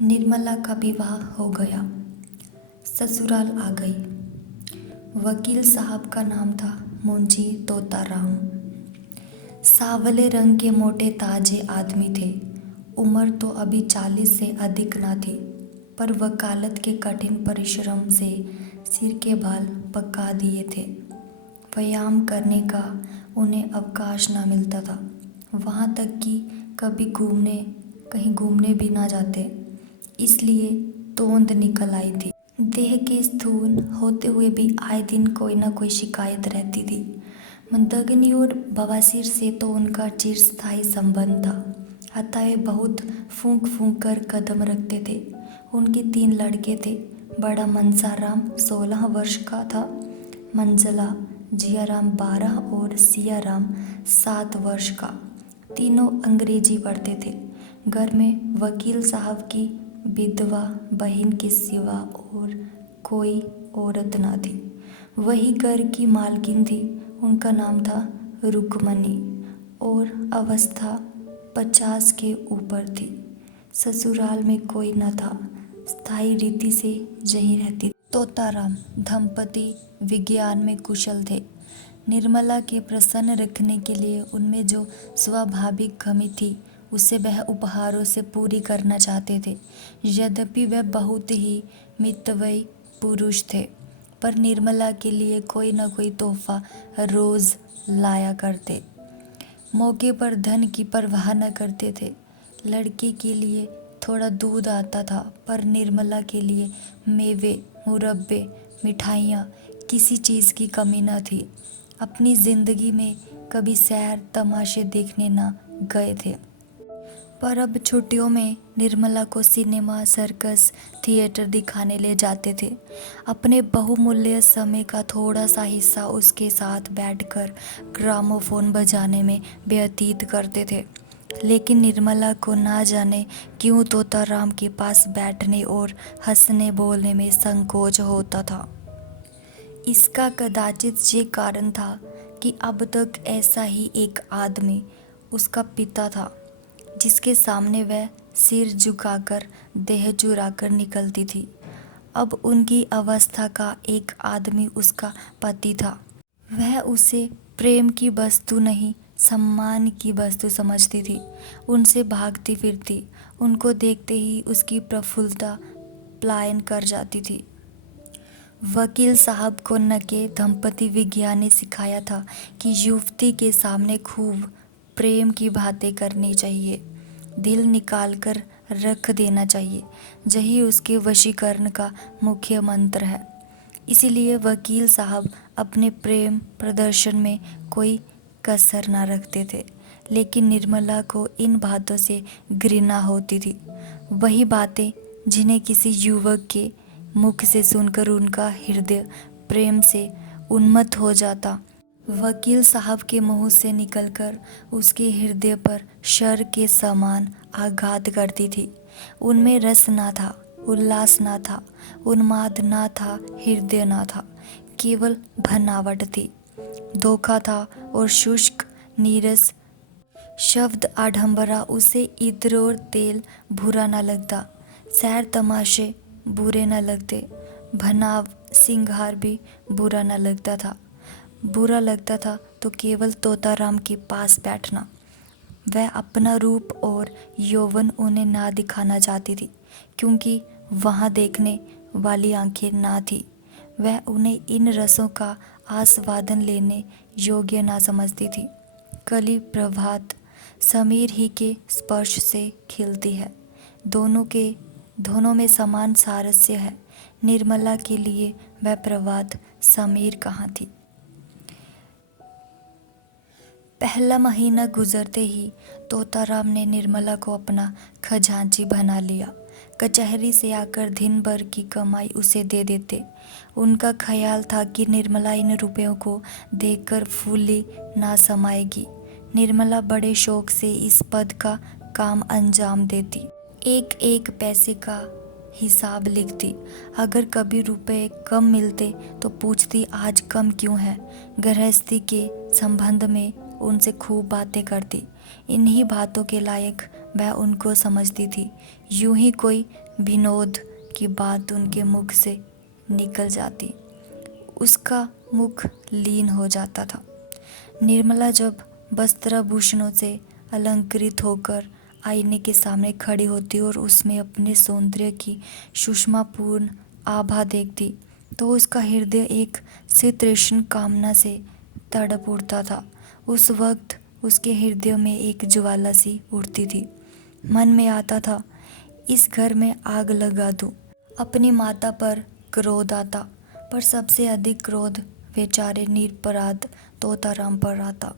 निर्मला का विवाह हो गया। ससुराल आ गई। वकील साहब का नाम था मुंशी तोताराम। सांवले रंग के मोटे ताजे आदमी थे। उम्र तो अभी 40 से अधिक न थी, पर वकालत के कठिन परिश्रम से सिर के बाल पका दिए थे। व्यायाम करने का उन्हें अवकाश न मिलता था। वहाँ तक कि कभी कहीं घूमने भी ना जाते, इसलिए तोंद निकल आई थी। देह के स्थूल होते हुए भी आए दिन कोई ना कोई शिकायत रहती थी। मंदगनी और बवासीर से तो उनका चिरस्थायी संबंध था, अतः वे बहुत फूंक फूंक कर कदम रखते थे। उनके 3 लड़के थे। बड़ा मनसाराम 16 वर्ष का था, मंजला, जियाराम 12 और सियाराम 7 वर्ष का। तीनों अंग्रेजी पढ़ते थे। घर में वकील साहब की विधवा बहन के सिवा और कोई औरत न थी। वही घर की मालकिन थी। उनका नाम था रुक्मणी और अवस्था 50 के ऊपर थी। ससुराल में कोई न था। स्थायी रीति से यहीं रहती। तोताराम दंपति विज्ञान में कुशल थे। निर्मला के प्रसन्न रखने के लिए उनमें जो स्वाभाविक कमी थी, उसे वह उपहारों से पूरी करना चाहते थे। यद्यपि वह बहुत ही मितव्ययी पुरुष थे, पर निर्मला के लिए कोई न कोई तोहफा रोज लाया करते। मौके पर धन की परवाह न करते थे। लड़के के लिए थोड़ा दूध आता था, पर निर्मला के लिए मेवे, मुरब्बे, मिठाइयाँ, किसी चीज़ की कमी न थी। अपनी जिंदगी में कभी सैर तमाशे देखने न गए थे, पर अब छुट्टियों में निर्मला को सिनेमा, सर्कस, थिएटर दिखाने ले जाते थे। अपने बहुमूल्य समय का थोड़ा सा हिस्सा उसके साथ बैठकर ग्रामोफोन बजाने में व्यतीत करते थे। लेकिन निर्मला को ना जाने क्यों तोताराम के पास बैठने और हंसने बोलने में संकोच होता था। इसका कदाचित ये कारण था कि अब तक ऐसा ही एक आदमी उसका पिता था, जिसके सामने वह सिर झुकाकर देह चुराकर निकलती थी। अब उनकी अवस्था का एक आदमी उसका पति था। वह उसे प्रेम की वस्तु नहीं, सम्मान की वस्तु समझती थी। उनसे भागती फिरती, उनको देखते ही उसकी प्रफुल्लता पलायन कर जाती थी। वकील साहब को न के दंपति विज्ञान ने सिखाया था कि युवती के सामने खूब प्रेम की बातें करनी चाहिए, दिल निकाल कर रख देना चाहिए। यही उसके वशीकरण का मुख्य मंत्र है। इसीलिए वकील साहब अपने प्रेम प्रदर्शन में कोई कसर न रखते थे। लेकिन निर्मला को इन बातों से घृणा होती थी। वही बातें जिन्हें किसी युवक के मुख से सुनकर उनका हृदय प्रेम से उन्मत्त हो जाता, वकील साहब के मुंह से निकलकर उसके हृदय पर शर के समान आघात करती थी। उनमें रस ना था, उल्लास ना था, उन्माद ना था, हृदय ना था, केवल बनावट थी। धोखा था और शुष्क नीरस शब्द आडंबरा उसे इत्र और तेल बुरा न लगता, सैर तमाशे बुरे न लगते, भनाव सिंगार भी बुरा न लगता था। बुरा लगता था तो केवल तोताराम के पास बैठना। वह अपना रूप और यौवन उन्हें ना दिखाना चाहती थी, क्योंकि वहाँ देखने वाली आंखें ना थी। वह उन्हें इन रसों का आस्वादन लेने योग्य ना समझती थी। कली प्रभात समीर ही के स्पर्श से खिलती है। दोनों में समान सारस्य है। निर्मला के लिए वह प्रभात समीर कहाँ थी। पहला महीना गुजरते ही तोताराम ने निर्मला को अपना खजांची बना लिया। कचहरी से आकर दिन भर की कमाई उसे दे देते। उनका ख्याल था कि निर्मला इन रुपयों को देखकर फूली ना समाएगी। निर्मला बड़े शौक से इस पद का काम अंजाम देती। एक एक पैसे का हिसाब लिखती। अगर कभी रुपए कम मिलते तो पूछती आज कम क्यों है। गृहस्थी के संबंध में उनसे खूब बातें करती। इन्हीं बातों के लायक वह उनको समझती थी। यूं ही कोई विनोद की बात उनके मुख से निकल जाती, उसका मुख लीन हो जाता था। निर्मला जब वस्त्राभूषणों से अलंकृत होकर आईने के सामने खड़ी होती और उसमें अपने सौंदर्य की सुषमापूर्ण आभा देखती, तो उसका हृदय एक से तृष्ण कामना से तड़प उठता था। उस वक्त उसके हृदय में एक ज्वाला सी उठती थी। मन में आता था, इस घर में आग लगा दूं। अपनी माता पर क्रोध आता, पर सबसे अधिक क्रोध बेचारे निरपराध तोताराम पर आता।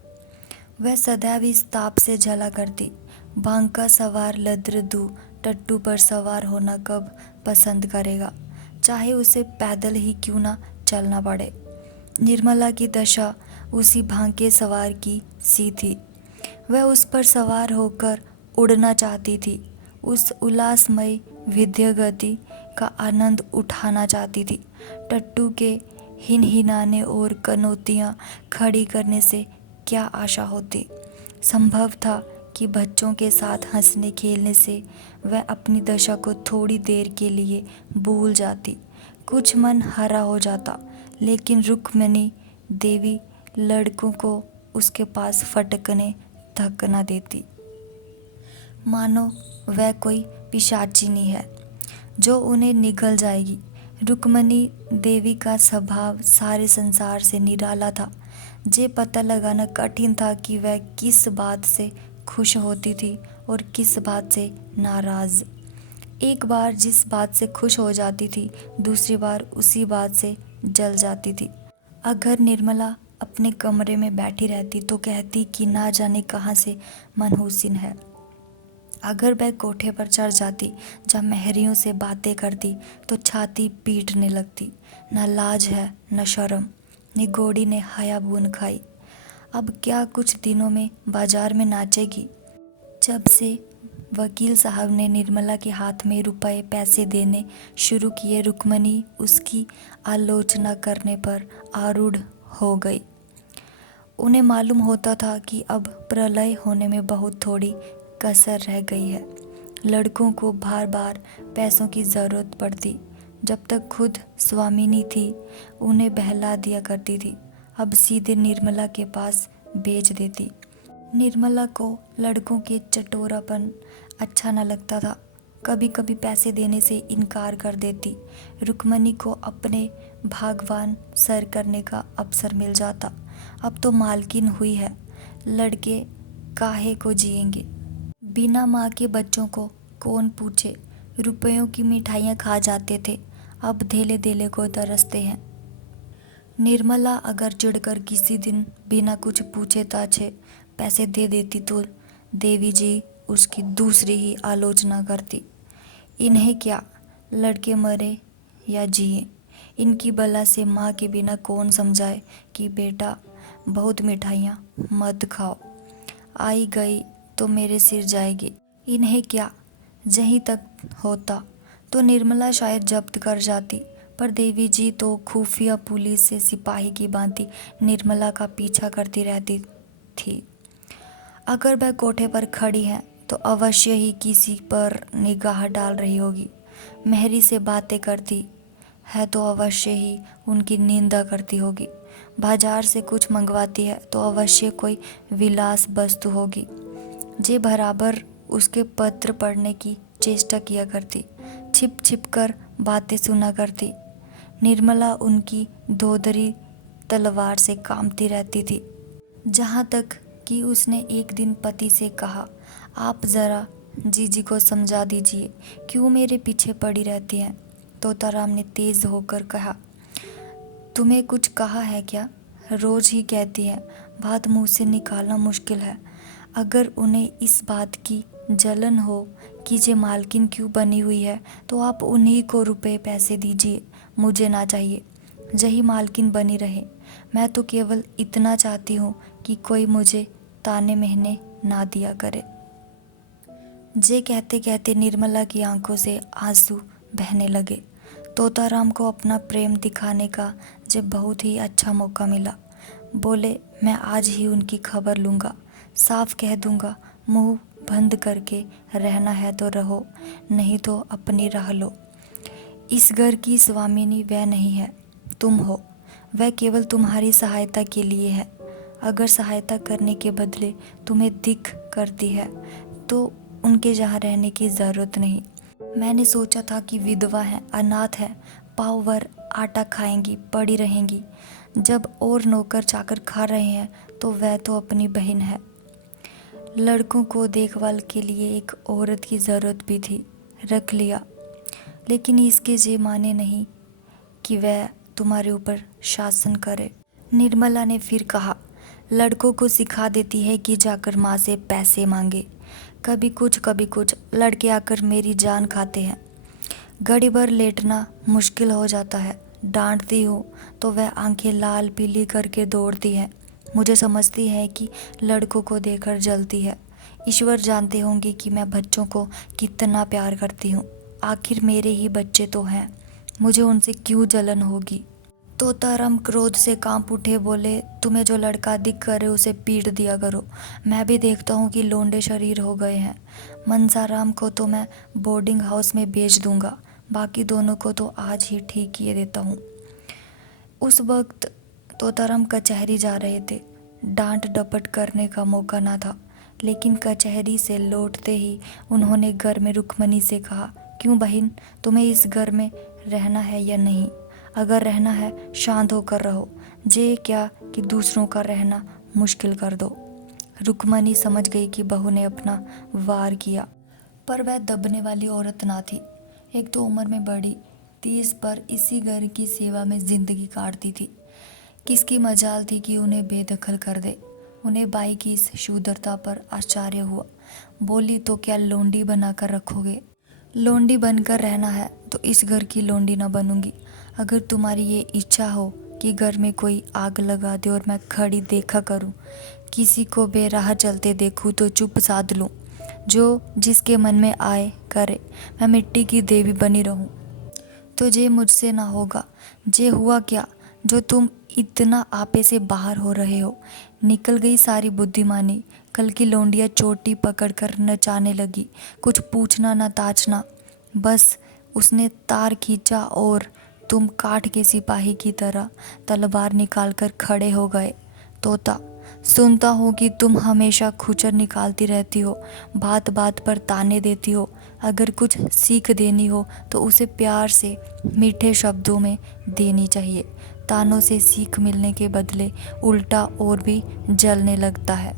वह सदैव इस ताप से जला करती, भांग का सवार लद्रदू टट्टू पर सवार होना कब पसंद करेगा, चाहे उसे पैदल ही क्यों ना चलना पड़े। निर्मला की दशा उसी भांग के सवार की सी थी। वह उस पर सवार होकर उड़ना चाहती थी, उस उल्लासमय विद्य गति का आनंद उठाना चाहती थी। टट्टू के हिनहिनाने और कनौतियाँ खड़ी करने से क्या आशा होती। संभव था कि बच्चों के साथ हंसने खेलने से वह अपनी दशा को थोड़ी देर के लिए भूल जाती, कुछ मन हरा हो जाता। लेकिन रुक्मिणी देवी लड़कों को उसके पास फटकने तक न देती, मानो वह कोई पिशाचिनी है जो उन्हें निगल जाएगी। रुक्मिणी देवी का स्वभाव सारे संसार से निराला था। ये पता लगाना कठिन था कि वह किस बात से खुश होती थी और किस बात से नाराज। एक बार जिस बात से खुश हो जाती थी, दूसरी बार उसी बात से जल जाती थी। अगर निर्मला अपने कमरे में बैठी रहती तो कहती कि ना जाने कहाँ से मनहूसिन है। अगर वह कोठे पर चढ़ जाती जब महरियों से बातें करती तो छाती पीटने लगती। न लाज है न शर्म, निगोड़ी ने हया बून खाई। अब क्या कुछ दिनों में बाजार में नाचेगी। जब से वकील साहब ने निर्मला के हाथ में रुपए पैसे देने शुरू किए, रुक्मिणी उसकी आलोचना करने पर आरूढ़ हो गई। उन्हें मालूम होता था कि अब प्रलय होने में बहुत थोड़ी कसर रह गई है। लड़कों को बार बार पैसों की ज़रूरत पड़ती। जब तक खुद स्वामिनी थी उन्हें बहला दिया करती थी, अब सीधे निर्मला के पास भेज देती। निर्मला को लड़कों के चटोरापन अच्छा न लगता था, कभी कभी पैसे देने से इनकार कर देती। रुक्मिणी को अपने भागवान सर करने का अवसर मिल जाता। अब तो मालकिन हुई है, लड़के काहे को जिएंगे। बिना माँ के बच्चों को कौन पूछे। रुपयों की मिठाइयाँ खा जाते थे, अब धेले धेले को तरसते हैं। निर्मला अगर चिढ़कर किसी दिन बिना कुछ पूछे ताछे पैसे दे देती तो देवी जी उसकी दूसरी ही आलोचना करती। इन्हें क्या, लड़के मरे या जिए, इनकी बला से माँ के बिना कौन समझाए कि बेटा बहुत मिठाइयाँ मत खाओ, आई गई तो मेरे सिर जाएगी। इन्हें क्या। जहीं तक होता तो निर्मला शायद जब्त कर जाती, पर देवी जी तो खुफिया पुलिस से सिपाही की भांति निर्मला का पीछा करती रहती थी। अगर वह कोठे पर खड़ी है तो अवश्य ही किसी पर निगाह डाल रही होगी। मेहरी से बातें करती है तो अवश्य ही उनकी निंदा करती होगी। बाजार से कुछ मंगवाती है तो अवश्य कोई विलास वस्तु होगी। जे बराबर उसके पत्र पढ़ने की चेष्टा किया करती, छिप छिप कर बातें सुना करती। निर्मला उनकी धोधरी तलवार से कांपती रहती थी। जहाँ तक कि उसने एक दिन पति से कहा, आप ज़रा जीजी को समझा दीजिए, क्यों मेरे पीछे पड़ी रहती हैं। तोताराम ने तेज़ होकर कहा, तुम्हें कुछ कहा है क्या? रोज़ ही कहती है, बात मुँह से निकालना मुश्किल है। अगर उन्हें इस बात की जलन हो कि जे मालकिन क्यों बनी हुई है तो आप उन्हीं को रुपए पैसे दीजिए, मुझे ना चाहिए। यही मालकिन बनी रहे। मैं तो केवल इतना चाहती हूँ कि कोई मुझे ताने महने ना दिया करे। जे कहते कहते निर्मला की आंखों से आंसू बहने लगे। तोताराम को अपना प्रेम दिखाने का जब बहुत ही अच्छा मौका मिला, बोले, मैं आज ही उनकी खबर लूँगा, साफ कह दूँगा, मुँह बंद करके रहना है तो रहो, नहीं तो अपनी राह लो। इस घर की स्वामिनी वह नहीं है, तुम हो। वह केवल तुम्हारी सहायता के लिए है। अगर सहायता करने के बदले तुम्हें दिख करती है तो उनके यहाँ रहने की ज़रूरत नहीं। मैंने सोचा था कि विधवा है, अनाथ है, पाव भर आटा खाएंगी, पड़ी रहेंगी। जब और नौकर चाकर खा रहे हैं तो वह तो अपनी बहन है। लड़कों को देखभाल के लिए एक औरत की ज़रूरत भी थी, रख लिया। लेकिन इसके ये माने नहीं कि वह तुम्हारे ऊपर शासन करे। निर्मला ने फिर कहा, लड़कों को सिखा देती है कि जाकर माँ से पैसे मांगे। कभी कुछ लड़के आकर मेरी जान खाते हैं। घड़ी भर लेटना मुश्किल हो जाता है। डांटती हूँ तो वह आंखें लाल पीली करके दौड़ती है। मुझे समझती है कि लड़कों को देखकर जलती है। ईश्वर जानते होंगे कि मैं बच्चों को कितना प्यार करती हूँ। आखिर मेरे ही बच्चे तो हैं, मुझे उनसे क्यों जलन होगी। तोताराम क्रोध से कांप उठे, बोले, तुम्हें जो लड़का दिख करे उसे पीट दिया करो। मैं भी देखता हूँ कि लोंडे शरीर हो गए हैं। मनसाराम को तो मैं बोर्डिंग हाउस में भेज दूंगा, बाकी दोनों को तो आज ही ठीक किए देता हूँ। उस वक्त तोताराम कचहरी जा रहे थे। डांट डपट करने का मौका ना था, लेकिन कचहरी से लौटते ही उन्होंने घर में रुक्मणी से कहा, क्यों बहन, तुम्हें इस घर में रहना है या नहीं? अगर रहना है शांत होकर रहो, जे क्या कि दूसरों का रहना मुश्किल कर दो। रुक्मणी समझ गई कि बहू ने अपना वार किया, पर वह दबने वाली औरत ना थी। एक तो उम्र में बड़ी, 30 पर इसी घर की सेवा में जिंदगी काटती थी। किसकी मजाल थी कि उन्हें बेदखल कर दे। उन्हें बाई की इस शुद्धता पर आश्चर्य हुआ। बोली, तो क्या लोंडी बनाकर रखोगे? लोंडी बनकर रहना है तो इस घर की लोंडी न बनूंगी। अगर तुम्हारी ये इच्छा हो कि घर में कोई आग लगा दे और मैं खड़ी देखा करूं, किसी को बेराह चलते देखूं तो चुप साध लूं, जो जिसके मन में आए करे, मैं मिट्टी की देवी बनी रहूं, तो जे मुझसे ना होगा। जे हुआ क्या जो तुम इतना आपे से बाहर हो रहे हो? निकल गई सारी बुद्धिमानी। कल की लौंडिया चोटी पकड़कर नचाने लगी, कुछ पूछना ना ताछना। बस उसने तार खींचा और तुम काठ के सिपाही की तरह तलवार निकालकर खड़े हो गए। तोता, सुनता हूँ कि तुम हमेशा खुचर निकालती रहती हो, बात बात पर ताने देती हो। अगर कुछ सीख देनी हो तो उसे प्यार से मीठे शब्दों में देनी चाहिए। तानों से सीख मिलने के बदले उल्टा और भी जलने लगता है।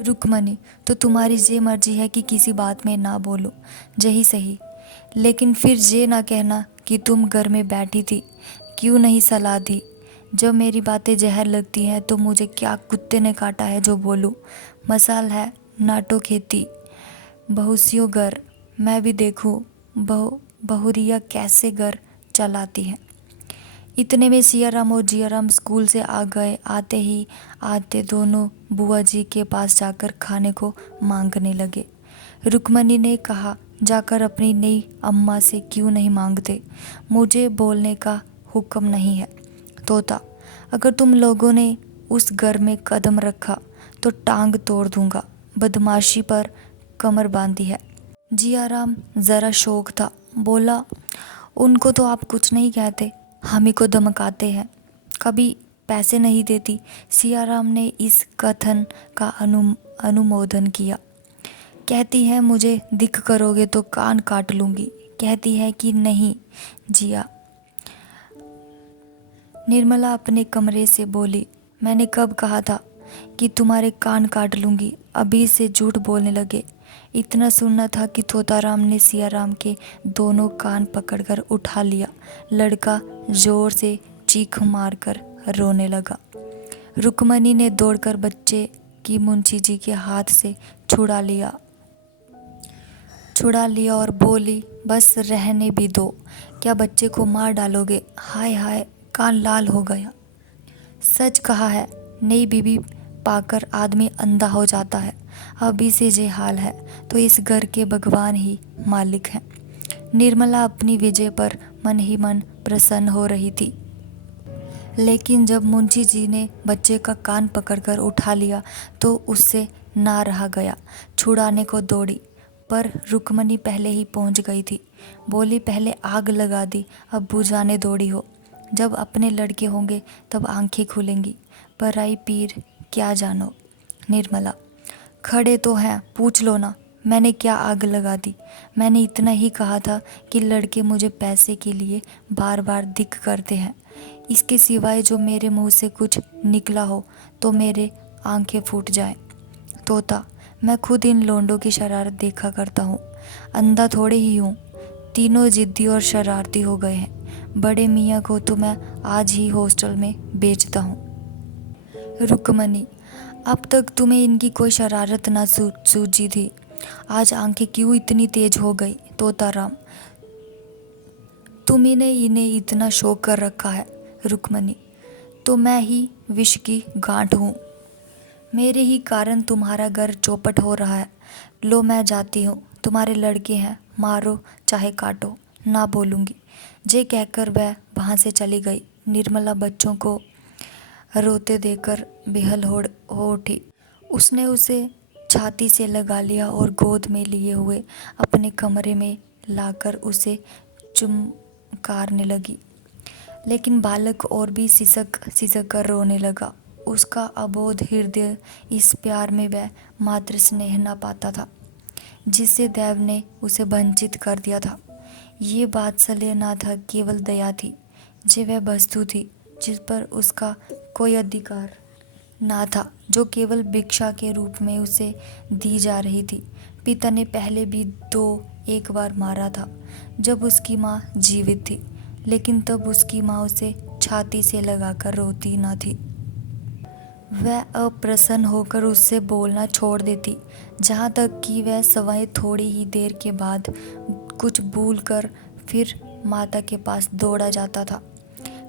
रुक्मणी, तो तुम्हारी ये मर्जी है कि किसी बात में ना बोलो, यही सही। लेकिन फिर ये ना कहना कि तुम घर में बैठी थी, क्यों नहीं सलाह दी? जब मेरी बातें जहर लगती हैं तो मुझे क्या कुत्ते ने काटा है जो बोलूं? मसाल है नाटो खेती, बहुसियों घर। मैं भी देखूं बहुरिया कैसे घर चलाती है। इतने में सियाराम और जियाराम स्कूल से आ गए। आते दोनों बुआ जी के पास जाकर खाने को मांगने लगे। रुक्मणी ने कहा, जाकर अपनी नई अम्मा से क्यों नहीं मांगते? मुझे बोलने का हुक्म नहीं है। तोता, अगर तुम लोगों ने उस घर में कदम रखा तो टांग तोड़ दूंगा। बदमाशी पर कमर बांधी है। जियाराम जरा शौक था, बोला, उनको तो आप कुछ नहीं कहते, हम ही को धमकाते हैं, कभी पैसे नहीं देती। सियाराम ने इस कथन का अनुमोदन किया। कहती है मुझे दिख करोगे तो कान काट लूंगी। कहती है कि नहीं जिया। निर्मला अपने कमरे से बोली, मैंने कब कहा था कि तुम्हारे कान काट लूंगी? अभी से झूठ बोलने लगे। इतना सुनना था कि तोताराम ने सियाराम के दोनों कान पकड़कर उठा लिया। लड़का जोर से चीख मारकर रोने लगा। रुक्मणी ने दौड़कर बच्चे की मुंशी जी के हाथ से छुड़ा लिया और बोली, बस रहने भी दो, क्या बच्चे को मार डालोगे? हाय हाय, कान लाल हो गया। सच कहा है, नई बीबी पाकर आदमी अंधा हो जाता है। अभी से ये हाल है तो इस घर के भगवान ही मालिक हैं। निर्मला अपनी विजय पर मन ही मन प्रसन्न हो रही थी। लेकिन जब मुंशी जी ने बच्चे का कान पकड़कर उठा लिया तो उससे ना रहा गया, छुड़ाने को दौड़ी, पर रुक्मणी पहले ही पहुंच गई थी। बोली, पहले आग लगा दी, अब बुझाने दौड़ी हो। जब अपने लड़के होंगे तब आंखें खुलेंगी, पराई पीर क्या जानो। निर्मला, खड़े तो हैं, पूछ लो ना, मैंने क्या आग लगा दी। मैंने इतना ही कहा था कि लड़के मुझे पैसे के लिए बार बार दिख करते हैं। इसके सिवाय जो मेरे मुंह से कुछ निकला हो तो मेरे आंखें फूट जाएं। तोता, मैं खुद इन लोंडों की शरारत देखा करता हूँ, अंधा थोड़े ही हूँ। तीनों जिद्दी और शरारती हो गए हैं। बड़े मियाँ को तो मैं आज ही हॉस्टल में बेचता हूँ। रुक्मणी, अब तक तुम्हें इनकी कोई शरारत ना सूझी थी, आज आंखें क्यों इतनी तेज हो गई। तोताराम, तुम इन्हें इतना शौक कर रखा है। रुक्मणी, तो मैं ही विष की गांठ हूँ, मेरे ही कारण तुम्हारा घर चौपट हो रहा है। लो, मैं जाती हूँ, तुम्हारे लड़के हैं, मारो चाहे काटो, ना बोलूँगी। जे कहकर वह वहाँ से चली गई। निर्मला बच्चों को रोते देकर बेहाल हो उठी। उसने उसे छाती से लगा लिया और गोद में लिए हुए अपने कमरे में लाकर उसे चुमकारने लगी। लेकिन बालक और भी सिसक सिसक कर रोने लगा। उसका अबोध हृदय इस प्यार में वह मात्र स्नेह न पाता था जिससे देव ने उसे वंचित कर दिया था। ये वात्सल्य न था, केवल दया थी। जे वह वस्तु थी जिस पर उसका कोई अधिकार ना था, जो केवल भिक्षा के रूप में उसे दी जा रही थी। पिता ने पहले भी एक बार मारा था जब उसकी माँ जीवित थी, लेकिन तब उसकी माँ उसे छाती से लगाकर रोती न थी। वह अप्रसन्न होकर उससे बोलना छोड़ देती, जहाँ तक कि वह सवाई थोड़ी ही देर के बाद कुछ भूल कर फिर माता के पास दौड़ा जाता था।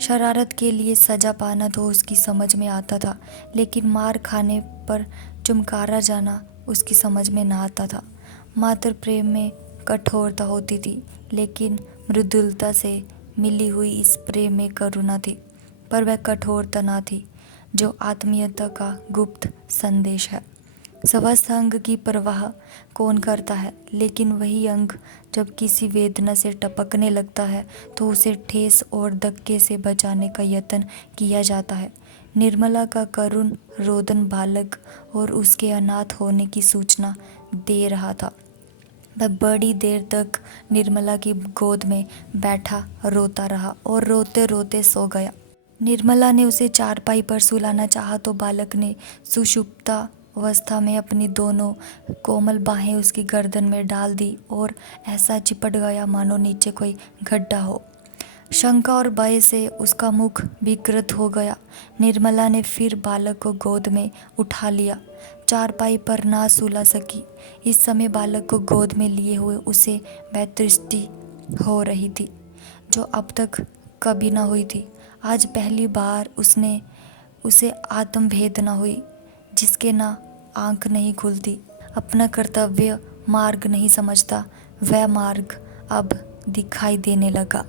शरारत के लिए सजा पाना तो उसकी समझ में आता था, लेकिन मार खाने पर चुमकारा जाना उसकी समझ में ना आता था। मातृ प्रेम में कठोरता होती थी, लेकिन मृदुलता से मिली हुई इस प्रेम में करुणा थी। पर वह कठोरता ना थी जो आत्मीयता का गुप्त संदेश है। स्वस्थ अंग की परवाह कौन करता है, लेकिन वही अंग जब किसी वेदना से टपकने लगता है तो उसे ठेस और धक्के से बचाने का यत्न किया जाता है। निर्मला का करुण रोदन बालक और उसके अनाथ होने की सूचना दे रहा था। वह बड़ी देर तक निर्मला की गोद में बैठा रोता रहा और रोते रोते सो गया। निर्मला ने उसे चारपाई पर सुलाना चाहा तो बालक ने सुषुप्ता अवस्था में अपनी दोनों कोमल बाहें उसकी गर्दन में डाल दी और ऐसा चिपट गया मानो नीचे कोई गड्ढा हो। शंका और भय से उसका मुख विकृत हो गया। निर्मला ने फिर बालक को गोद में उठा लिया। चारपाई पर ना सुला सकी। इस समय बालक को गोद में लिए हुए उसे वह दृष्टि हो रही थी जो अब तक कभी ना हुई थी। आज पहली बार उसे आत्मवेदना हुई, जिसके ना आंख नहीं खुलती। अपना कर्तव्य मार्ग नहीं समझता, वह मार्ग अब दिखाई देने लगा।